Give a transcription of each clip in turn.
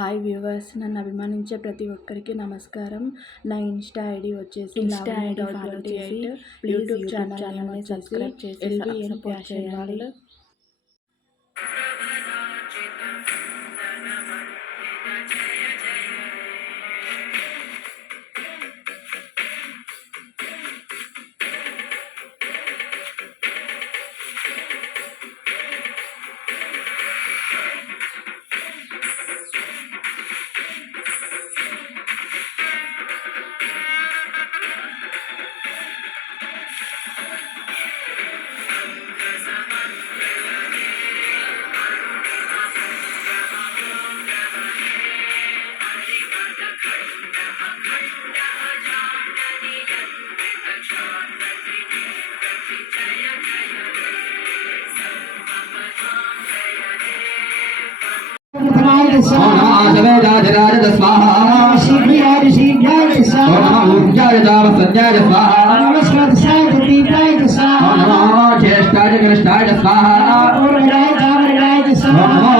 Hi viewers, నన్ను అభిమానించే ప్రతి ఒక్కరికి నమస్కారం. నా ఇన్స్టా ఐడి వచ్చేసి ఫాలో చేసి యూట్యూబ్ ఛానల్ని సబ్స్క్రైబ్ చేసి ఎల్వీఎన్ ఫ్యాషన్ వాళ్ళు.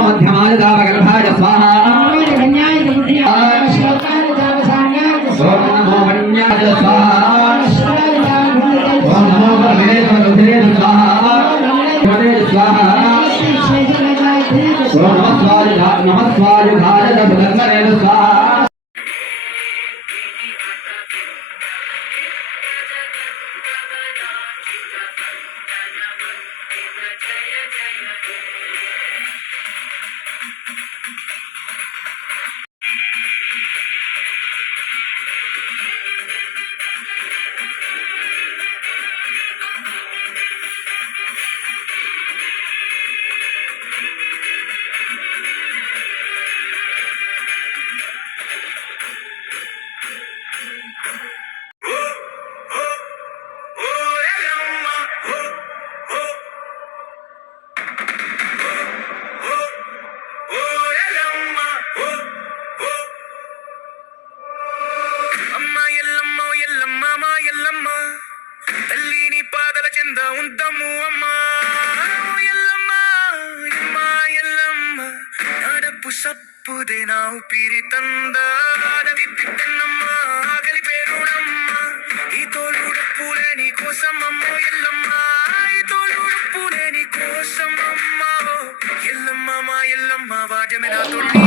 मध्यमाय दावगर्भाय स्वाहा ओम नमो वन्याय स्वाहा ओम नमो वरुणे स्वाहा स्वाहा ओम नमः स्वायुधाय धर्मणे स्वाहा ಸಪ್ಪುದೆ ನಾವು ಪಿರಿ ತಂದ ಬಿಟ್ಟನ್ನಮ್ಮ ಆಗಲಿ ಬೇರುಣಮ್ಮ ಈ ತೋಳುಡಪ್ಪುಲೆ ನೀ ಕೋಸಮ್ಮಮ್ಮ ಎಲ್ಲಮ್ಮ ಈ ತೋಳುಡಪ್ಪುಲೆ ನೀ ಕೋಸಮ್ಮಮ್ಮ ಎಲ್ಲಮ್ಮ ಎಲ್ಲಮ್ಮ ವಾಜಮೆನ ತೊಟ್ಟಿ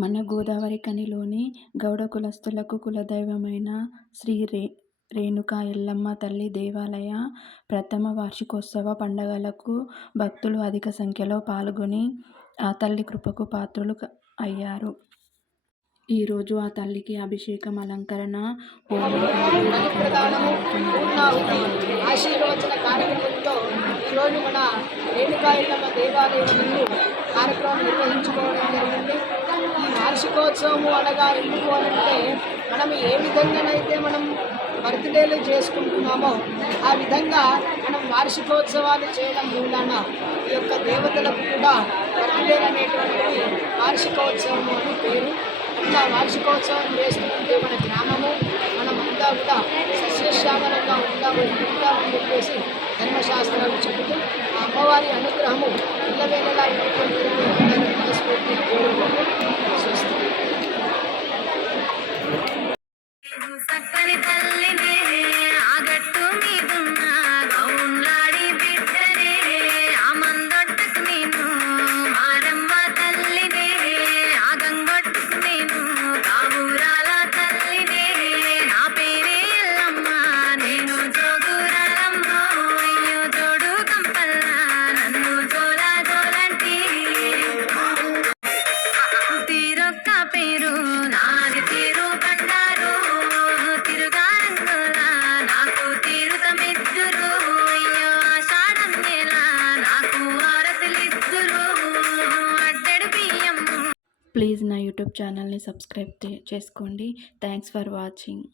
మన గోదావరి కనిలోని గౌడ కులస్తులకు కులదైవమైన శ్రీ రేణుకా ఎల్లమ్మ తల్లి దేవాలయ ప్రథమ వార్షికోత్సవ పండుగలకు భక్తులు అధిక సంఖ్యలో పాల్గొని ఆ తల్లి కృపకు పాత్రులు అయ్యారు. ఈరోజు ఆ తల్లికి అభిషేకం, అలంకరణ, హోమం, ఆశీర్వచన కార్యక్రమంతో ఈరోజు మన రేణుకా ఎల్లమ్మ దేవాలయం నందు కార్యక్రమం నిర్వహించుకోవడం జరిగింది. ఈ వార్షికోత్సవం అనగా ఎందుకు అనంటే మనం ఏ విధంగానైతే మనం బర్త్డేలు చేసుకుంటున్నామో ఆ విధంగా మనం వార్షికోత్సవాలు చేయడం మూలాన ఈ యొక్క దేవతలకు కూడా బర్త్డేలు అనేటువంటిది వార్షికోత్సవం అని పేరు. అట్లా వార్షికోత్సవం చేస్తుంటే మన గ్రామము మనమంతా కూడా సస్యశ్యామలంగా ఉంటామని చెప్పేసి ధర్మశాస్త్రాలు చెబుతూ ఆ అమ్మవారి అనుగ్రహము ఇళ్ళవేళలా మనస్ఫూర్తి కోరుకుంటూ స్వస్తి. సక్కని తల్లినే ఆగట్టు మీదున్న గౌన్లాడి బిడ్డనే ఆ మందొట్టకు నేను మారమ్మ తల్లినే ఆగంగొట్టుకు నేను కావురాల తల్లినే నా పేరే ఎల్లమ్మ నేను జోగురాలమ్మ అయ్యో జోడు కంపల్లా నన్ను జోలా జోలంటి తీరొక్క పేరు నాది తీరు కంటారు తిరుగారంగులా నాకు తీరుతమిద్దురు అయ్యో ఆషాఢం నెల నాకు ఆరతులిద్దురు అడ్డెడు బియ్యం. ప్లీజ్ నా యూట్యూబ్ ఛానల్ని సబ్స్క్రైబ్ చేసుకోండి. Thanks for watching.